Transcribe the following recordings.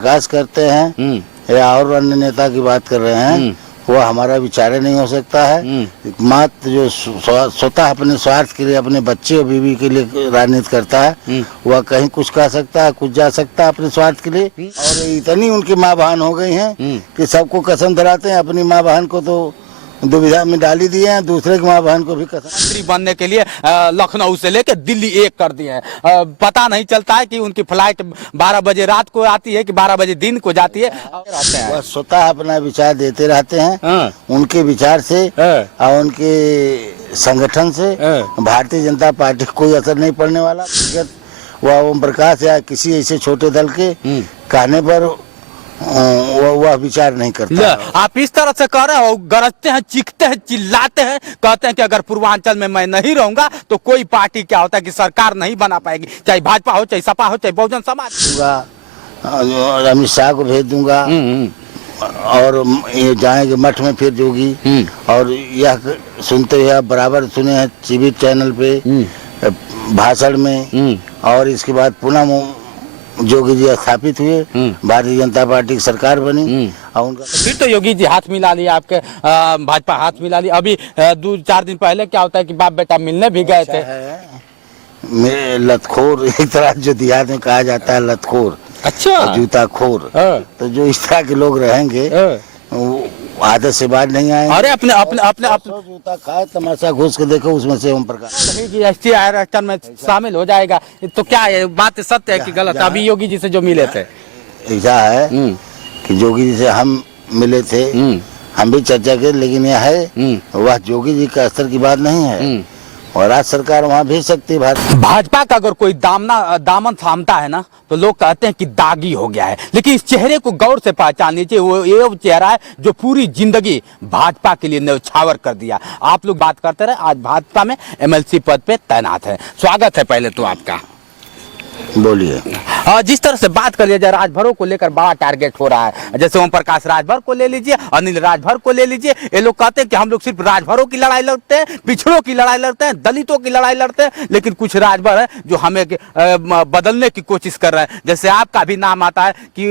प्रकाश करते हैं या और अन्य नेता की बात कर रहे हैं, वह हमारा विचार नहीं हो सकता है। मात्र जो स्वतः अपने स्वार्थ के लिए, अपने बच्चे और बीवी के लिए राजनीति करता है, वह कहीं कुछ कह सकता है, कुछ जा सकता है अपने स्वार्थ के लिए। और इतनी उनकी माँ बहन हो गई हैं कि सबको कसम धराते हैं। अपनी माँ बहन को तो दुविधा में डाली दिए हैं, दूसरे की माँ बहन को भी कसम। मंत्री बनने के लिए लखनऊ से लेकर दिल्ली एक कर दिए हैं। पता नहीं चलता है कि उनकी फ्लाइट 12 बजे रात को आती है कि 12 बजे दिन को जाती है। वह स्वतः अपना विचार देते रहते हैं। उनके विचार से और उनके संगठन से भारतीय जनता पार्टी को कोई असर नहीं पड़ने वाला। वह ओम प्रकाश या किसी ऐसे छोटे दल के कहने पर वह विचार नहीं करता। आप इस तरह से कह रहे हो, गरजते हैं, चीखते हैं, चिल्लाते हैं, कहते हैं कि अगर पूर्वांचल में मैं नहीं रहूंगा तो कोई पार्टी क्या होता है कि सरकार नहीं बना पाएगी, चाहे भाजपा हो, चाहे सपा हो, चाहे बहुजन समाज। अमित शाह को भेज दूंगा और ये जाएंगे मठ में फिर जोगी। और यह सुनते हुए आप बराबर सुने हैं टीवी चैनल पे भाषण में। और इसके बाद पुनः योगी जी स्थापित हुए, भारतीय जनता पार्टी की सरकार बनी और उनका फिर तो योगी जी हाथ मिला लिया, आपके भाजपा हाथ मिला लिया। अभी 2-4 दिन पहले क्या होता है कि बाप बेटा मिलने भी गए थे। मेरे लतखोर, एक तरह जो देहात में कहा जाता है लतखोर, अच्छा जूता खोर, तो जो इस तरह के लोग रहेंगे आदत से बाहर नहीं आएंगे। अरे अपने अपने अपने जूता खाए, तमाशा घुस के देखो, उसमें से ओम प्रकाश जीएसटी आरक्षण में शामिल हो जाएगा। तो क्या है, बात सत्य है कि गलत है? अभी योगी जी से जो मिले थे, ऐसा है कि योगी जी से हम मिले थे, हम भी चर्चा की, लेकिन यह है वह योगी जी का स्तर की बात नहीं है और राज्य सरकार वहाँ भेज सकती है। भाजपा का अगर कोई दामन थामता है ना तो लोग कहते हैं कि दागी हो गया है, लेकिन इस चेहरे को गौर से पहचान लीजिए। वो ये चेहरा है जो पूरी जिंदगी भाजपा के लिए न्यौछावर कर दिया। आप लोग बात करते रहे, आज भाजपा में एमएलसी पद पे तैनात है। स्वागत है पहले तो आपका। बोलिए। जिस तरह से बात कर लिया जाए, राजभरों को लेकर बड़ा टारगेट हो रहा है। जैसे ओम प्रकाश राजभर को ले लीजिए, अनिल राजभर को ले लीजिए। ये लोग कहते हैं कि हम लोग सिर्फ राजभरों की लड़ाई लड़ते हैं, पिछड़ों की लड़ाई लड़ते हैं, दलितों की लड़ाई लड़ते हैं, लेकिन कुछ राजभर है जो हमें बदलने की कोशिश कर रहे हैं। जैसे आपका भी नाम आता है कि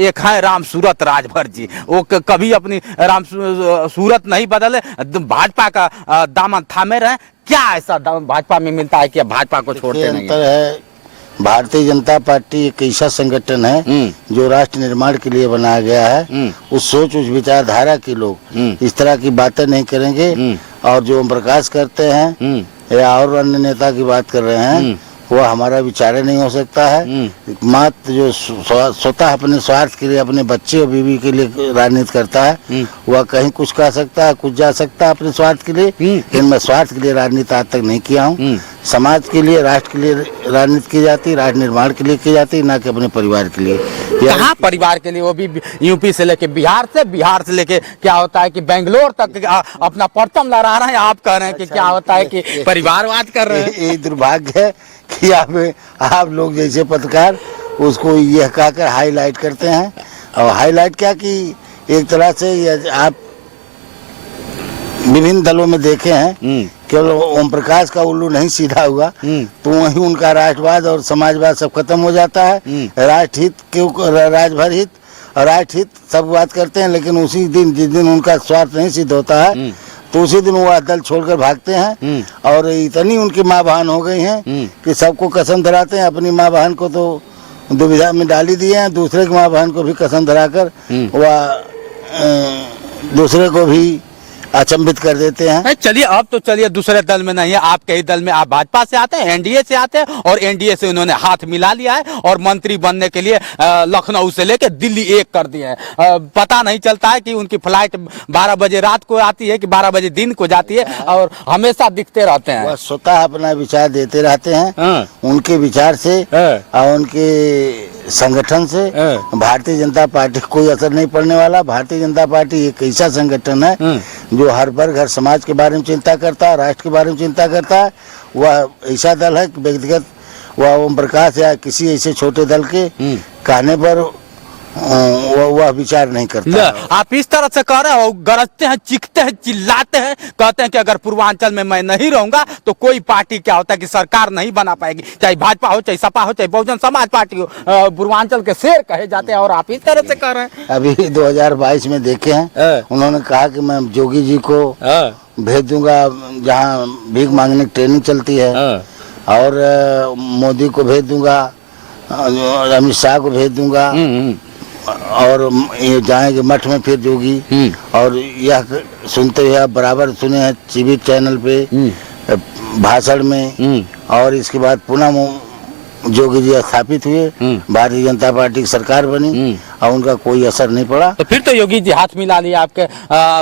एक है राम सूरत राजभर जी, वो कभी अपनी राम सूरत नहीं बदले, भाजपा का दामन थामे रहे। क्या ऐसा भाजपा में मिलता है कि भाजपा को छोड़ते नहीं है? भारतीय जनता पार्टी एक ऐसा संगठन है जो राष्ट्र निर्माण के लिए बनाया गया है। उस सोच, उस विचारधारा के लोग इस तरह की बातें नहीं करेंगे। और जो ओम प्रकाश करते हैं या और अन्य नेता की बात कर रहे हैं, वह हमारा विचार नहीं हो सकता है। मात्र जो स्वतः अपने स्वार्थ के लिए, अपने बच्चे और बीवी के लिए राजनीति करता है, वह कहीं कुछ कह सकता है, कुछ जा सकता है अपने स्वार्थ के लिए। लेकिन मैं स्वार्थ के लिए राजनीति आज तक नहीं किया हूँ। समाज के लिए, राष्ट्र के लिए राजनीति की जाती है, राष्ट्र निर्माण के लिए की जाती है, ना कि अपने परिवार के लिए। कहाँ परिवार के लिए? वो भी यूपी से लेके बिहार से लेके क्या होता है कि बेंगलोर तक अपना परचम लहरा रहे हैं। आप कह रहे हैं कि क्या होता है कि परिवारवाद कर रहे हैं। ये दुर्भाग्य है कि आप लोग जैसे पत्रकार उसको यह कहकर हाईलाइट करते हैं। और हाईलाइट क्या कि एक तरह से आप विभिन्न दलों में देखे हैं, केवल ओम प्रकाश का उल्लू नहीं सीधा हुआ तो वहीं उनका राष्ट्रवाद और समाजवाद सब खत्म हो जाता है। राष्ट्र हित क्यों, राजभर हित और राष्ट्र हित सब बात करते हैं, लेकिन उसी दिन, जिस दिन उनका स्वार्थ नहीं सिद्ध होता है, तो उसी दिन वो दल छोड़कर भागते हैं। और इतनी उनकी माँ बहन हो गई हैं कि सबको कसम धराते हैं। अपनी माँ बहन को तो दुविधा में डाली दिए हैं, दूसरे की माँ बहन को भी कसम धराकर वह दूसरे को भी अचंभित कर देते हैं। चलिए, अब तो चलिए दूसरे दल में नहीं है, आपके ही दल में। आप भाजपा से आते हैं, एनडीए से आते हैं, और एनडीए से उन्होंने हाथ मिला लिया है और मंत्री बनने के लिए लखनऊ से लेकर दिल्ली एक कर दिए हैं। पता नहीं चलता है कि उनकी फ्लाइट 12 बजे रात को आती है कि 12 बजे दिन को जाती है, और हमेशा दिखते रहते हैं। वह स्वतः अपना विचार देते रहते हैं। उनके विचार से और उनके संगठन से भारतीय जनता पार्टी को कोई असर नहीं पड़ने वाला। भारतीय जनता पार्टी एक ऐसा संगठन है जो हर वर्ग, हर समाज के बारे में चिंता करता है, राष्ट्र के बारे में चिंता करता है। वह ऐसा दल है कि व्यक्तिगत वह ओम प्रकाश या किसी ऐसे छोटे दल के कहने पर वह विचार नहीं करता है। आप इस तरह से कह रहे हो, गरजते हैं, चीखते हैं, चिल्लाते हैं, कहते हैं कि अगर पूर्वांचल में मैं नहीं रहूंगा तो कोई पार्टी क्या होता है कि सरकार नहीं बना पाएगी, चाहे भाजपा हो, चाहे सपा हो, चाहे बहुजन समाज पार्टी हो, पूर्वांचल के शेर कहे जाते हैं और आप इस तरह से कह रहे हैं। अभी 2022 में देखे हैं, उन्होंने कहा कि मैं जोगी जी को भेज दूंगा जहाँ भीख मांगने की ट्रेनिंग चलती है, और मोदी को भेज दूंगा, अमित शाह को भेज दूंगा, और ये जाएंगे मठ में फिर जोगी। और यह सुनते हुए आप बराबर सुने हैं टीवी चैनल पे भाषण में, और इसके बाद पुनः जोगी जी स्थापित हुए, भारतीय जनता पार्टी की सरकार बनी और उनका कोई असर नहीं पड़ा। तो फिर तो योगी जी हाथ मिला लिया, आपके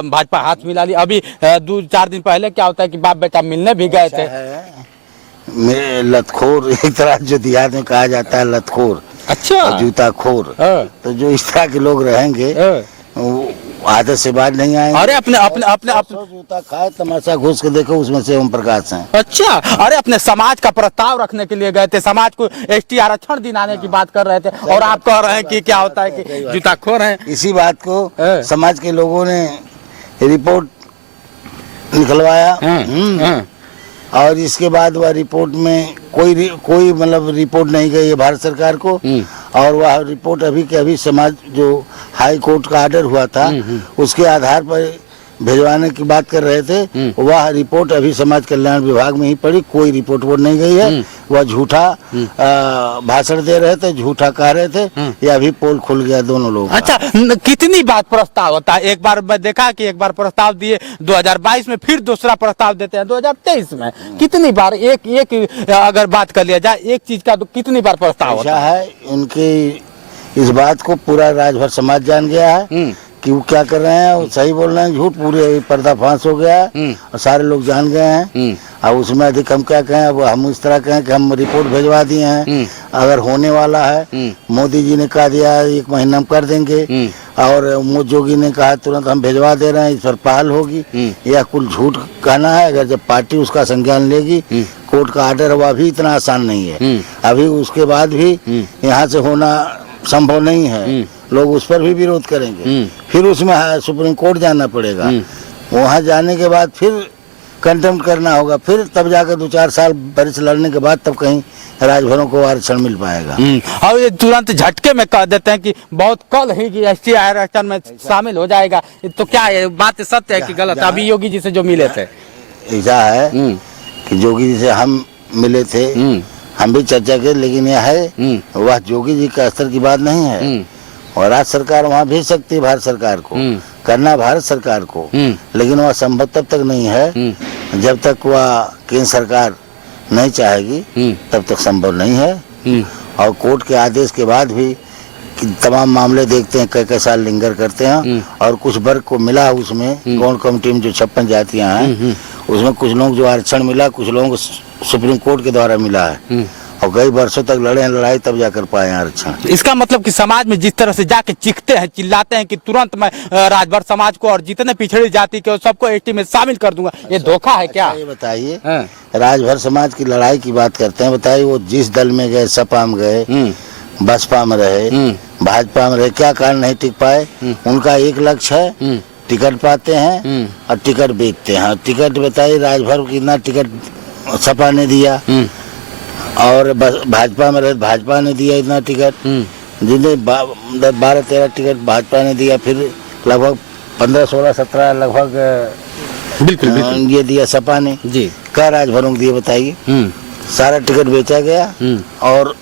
भाजपा हाथ मिला लिया। अभी 2-4 दिन पहले क्या होता है कि बाप बेटा मिलने भी गए थे। मेरे लतखोर, एक तरह जो देहात में कहा जाता है लतखोर, अच्छा, जूताखोर, तो जो इस तरह के लोग रहेंगे वो आदत से बात नहीं आएंगे। अरे अपने अपने अपने जूता खाए, तमाशा घुस के देखो, उसमें से ओम प्रकाश हैं। अच्छा, अरे अपने समाज का प्रस्ताव रखने के लिए गए थे, समाज को एसटी आरक्षण दिलाने की बात कर रहे थे, और आप कह रहे हैं कि क्या होता है कि जूताखोर हैं। इसी बात को समाज के लोगों ने रिपोर्ट निकलवाया, और इसके बाद वह रिपोर्ट में कोई मतलब रिपोर्ट नहीं गई है भारत सरकार को, और वह रिपोर्ट अभी के अभी समाज जो हाई कोर्ट का ऑर्डर हुआ था उसके आधार पर भिजवाने की बात कर रहे थे, वह रिपोर्ट अभी समाज कल्याण विभाग में ही पड़ी, कोई रिपोर्ट वो नहीं गई है। वह झूठा भाषण दे रहे थे, झूठा कह रहे थे, ये अभी पोल खुल गया दोनों लोग। अच्छा, कितनी बार प्रस्ताव होता है? एक बार मैं देखा कि एक बार प्रस्ताव दिए 2022 में, फिर दूसरा प्रस्ताव देते हैं 2023 में। कितनी बार एक अगर बात कर लिया जाए एक चीज का, तो कितनी बार प्रस्ताव होता है? उनकी इस बात को पूरा राजभर समाज जान गया है कि वो क्या कर रहे हैं, वो सही बोल रहे हैं, झूठ पूरे पर्दाफाश हो गया है और सारे लोग जान गए हैं। अब उसमें अधिक हम क्या कहें, अब हम इस तरह कहें कि हम रिपोर्ट भिजवा दिए हैं, अगर होने वाला है, मोदी जी ने कहा दिया 1 महीना में कर देंगे, और जोगी ने कहा तुरंत हम भिजवा दे रहे हैं, इस पर पहल होगी, यह कुल झूठ कहना है। अगर जब पार्टी उसका संज्ञान लेगी, कोर्ट का ऑर्डर हुआ भी इतना आसान नहीं है, अभी उसके बाद भी यहाँ से होना संभव नहीं है, लोग उस पर भी विरोध करेंगे, फिर उसमें सुप्रीम कोर्ट जाना पड़ेगा, वहाँ जाने के बाद फिर कंटेम्प्ट करना होगा, फिर तब जाकर 2-4 साल बरिश लड़ने के बाद तब कहीं राजभरों को आरक्षण मिल पाएगा। और ये तुरंत झटके में कह देते हैं कि बहुत कल ही कि एसटी आरक्षण में शामिल हो जाएगा, तो क्या ये बात सत्य है कि गलत? अभी योगी जी से जो मिले थे, ऐसा है कि जोगी जी से हम मिले थे, हम भी चर्चा की, लेकिन यह है वह जोगी जी का स्तर की बात नहीं है, और राज्य सरकार वहाँ भेज सकती है भारत सरकार को, करना भारत सरकार को, लेकिन वह संभव तब तक नहीं है जब तक वह केंद्र सरकार नहीं चाहेगी, तब तक संभव नहीं है। और कोर्ट के आदेश के बाद भी तमाम मामले देखते हैं कई साल लिंगर करते हैं, और कुछ वर्ग को मिला उसमें गौड़ कमेटी में जो 56 जातियां हैं, उसमें कुछ लोग जो आरक्षण मिला, कुछ लोगों को सुप्रीम कोर्ट के द्वारा मिला है, और कई वर्षों तक लड़े लड़ाई तब जाकर पाए आरक्षण। इसका मतलब कि समाज में जिस तरह से जाके चीखते हैं, चिल्लाते हैं कि तुरंत मैं राजभर समाज को और जितने पिछड़ी जाति के सबको एसटी में शामिल कर दूंगा, ये धोखा है क्या? ये बताइए, राजभर समाज की लड़ाई की बात करते हैं, बताइए वो जिस दल में गए, सपा में गए, बसपा में रहे, भाजपा में रहे, क्या कारण नहीं टिक पाए? उनका एक लक्ष्य है, टिकट पाते हैं और टिकट बेचते हैं। टिकट बताइए राजभर कितना टिकट सपा ने दिया, और भाजपा में रहे भाजपा ने दिया इतना टिकट, जिन्हें 12-13 टिकट भाजपा ने दिया, फिर लगभग 15-16-17 लगभग बिल्कुल ये दिया सपा ने जी। क्या राजभरों को दिए बताइए? सारा टिकट बेचा गया, और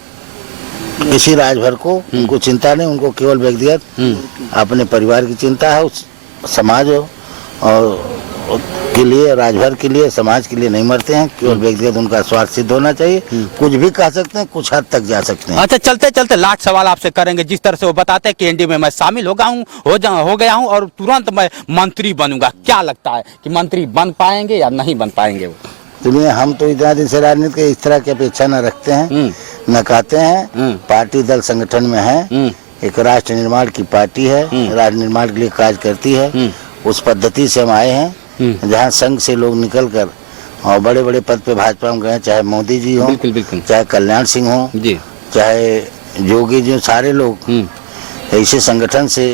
किसी राजभर को उनको चिंता नहीं, उनको केवल व्यक्तिगत अपने परिवार की चिंता है, उस समाज और के लिए, राजभर के लिए, समाज के लिए नहीं मरते हैं, केवल व्यक्तिगत उनका स्वार्थ सिद्ध होना चाहिए। कुछ भी कह सकते हैं, कुछ हद तक जा सकते हैं। अच्छा, चलते चलते लास्ट सवाल आपसे करेंगे। जिस तरह से वो बताते हैं कि एनडीए में मैं शामिल हो गया हूँ और तुरंत मैं मंत्री बनूंगा, क्या लगता है कि मंत्री बन पाएंगे या नहीं बन पाएंगे वो? सुनिए, हम तो इतना दिन से राजनीति के इस तरह की अपेक्षा न रखते हैं, न कहते हैं। पार्टी दल संगठन में है, एक राष्ट्र निर्माण की पार्टी है, राष्ट्र निर्माण के लिए कार्य करती है, उस पद्धति से हम आए हैं जहाँ संघ से लोग निकल कर और बड़े बड़े पद पे भाजपा में गए, चाहे मोदी जी हो, चाहे कल्याण सिंह हो, चाहे जोगी जी, सारे लोग ऐसे संगठन से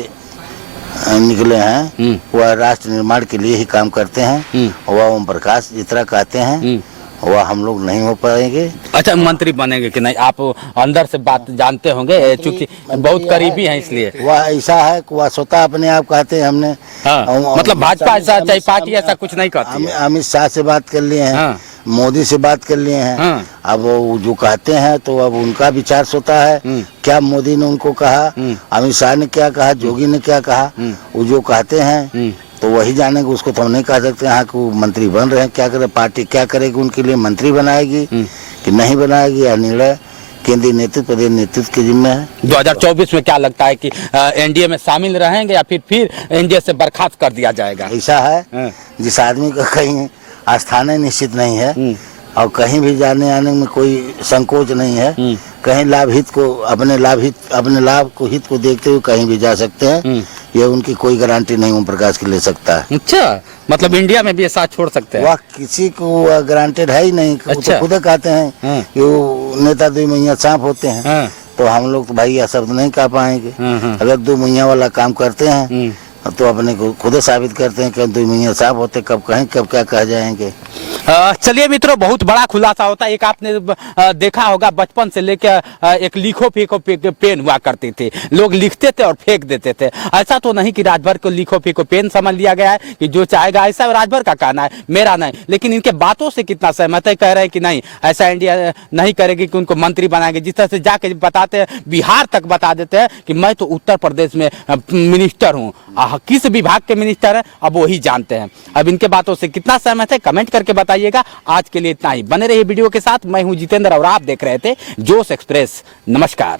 निकले हैं, वह राष्ट्र निर्माण के लिए ही काम करते हैं। वह ओम प्रकाश जितना कहते हैं वह हम लोग नहीं हो पाएंगे। अच्छा, मंत्री बनेंगे कि नहीं? आप अंदर से बात जानते होंगे, चूंकि बहुत करीबी हैं इसलिए। वह ऐसा है कि वह स्वतः अपने आप कहते हैं हमने मतलब भाजपा ऐसा चाहे पार्टी ऐसा कुछ नहीं कहती है। अमित शाह से बात कर लिए हैं, मोदी से बात कर लिए हैं। अब वो जो कहते हैं तो अब उनका विचार होता है। क्या मोदी ने उनको कहा, अमित शाह ने क्या कहा, जोगी ने क्या कहा, वो जो कहते हैं तो वही जानेंगे। उसको तो हम नहीं कह सकते हाँ कि वो मंत्री बन रहे हैं। क्या करे पार्टी, क्या करेगी उनके लिए, मंत्री बनाएगी कि नहीं बनाएगी, या निर्णय केंद्रीय नेतृत्व, प्रदेश नेतृत्व के जिम्मे है। 2024 में क्या लगता है कि एनडीए में शामिल रहेंगे या फिर एनडीए से बर्खास्त कर दिया जाएगा? ऐसा है जिस आदमी का कहीं आस्थान निश्चित नहीं है और कहीं भी जाने आने में कोई संकोच नहीं है, कहीं अपने लाभ को हित को देखते हुए कहीं भी जा सकते हैं। ये उनकी कोई गारंटी नहीं ओम प्रकाश की ले सकता है। अच्छा, मतलब इंडिया में भी ये साथ छोड़ सकते हैं? वह किसी को गारंटेड है ही नहीं। अच्छा। तो खुद कहते हैं कि वो नेता 2 मैया सांप होते हैं। तो हम लोग तो भाई यह शब्द नहीं कह पाएंगे। अगर 2 मैया वाला काम करते हैं तो अपने को खुद साबित करते हैं कि 2 मैया सांप होते, कब कहें कब क्या कह जाएंगे। चलिए मित्रों, बहुत बड़ा खुलासा होता है। एक आपने देखा होगा, बचपन से लेकर एक लिखो फेंको पेन हुआ करते थे, लोग लिखते थे और फेंक देते थे। ऐसा तो नहीं कि राजभर को लिखो फेंको पेन समझ लिया गया है कि जो चाहेगा ऐसा राजभर का कहना है, मेरा नहीं। लेकिन इनके बातों से कितना सहमत है, कह रहे हैं कि नहीं ऐसा इंडिया नहीं करेगी कि उनको मंत्री बनाएंगे। जिस तरह से जाके बताते हैं, बिहार तक बता देते हैं कि मैं तो उत्तर प्रदेश में मिनिस्टर हूँ, किस विभाग के मिनिस्टर हैं अब वही जानते हैं। अब इनके बातों से कितना सहमत है कमेंट करके बताइएगा। आज के लिए इतना ही, बने रहिए वीडियो के साथ। मैं हूं जितेंद्र और आप देख रहे थे जोश एक्सप्रेस। नमस्कार।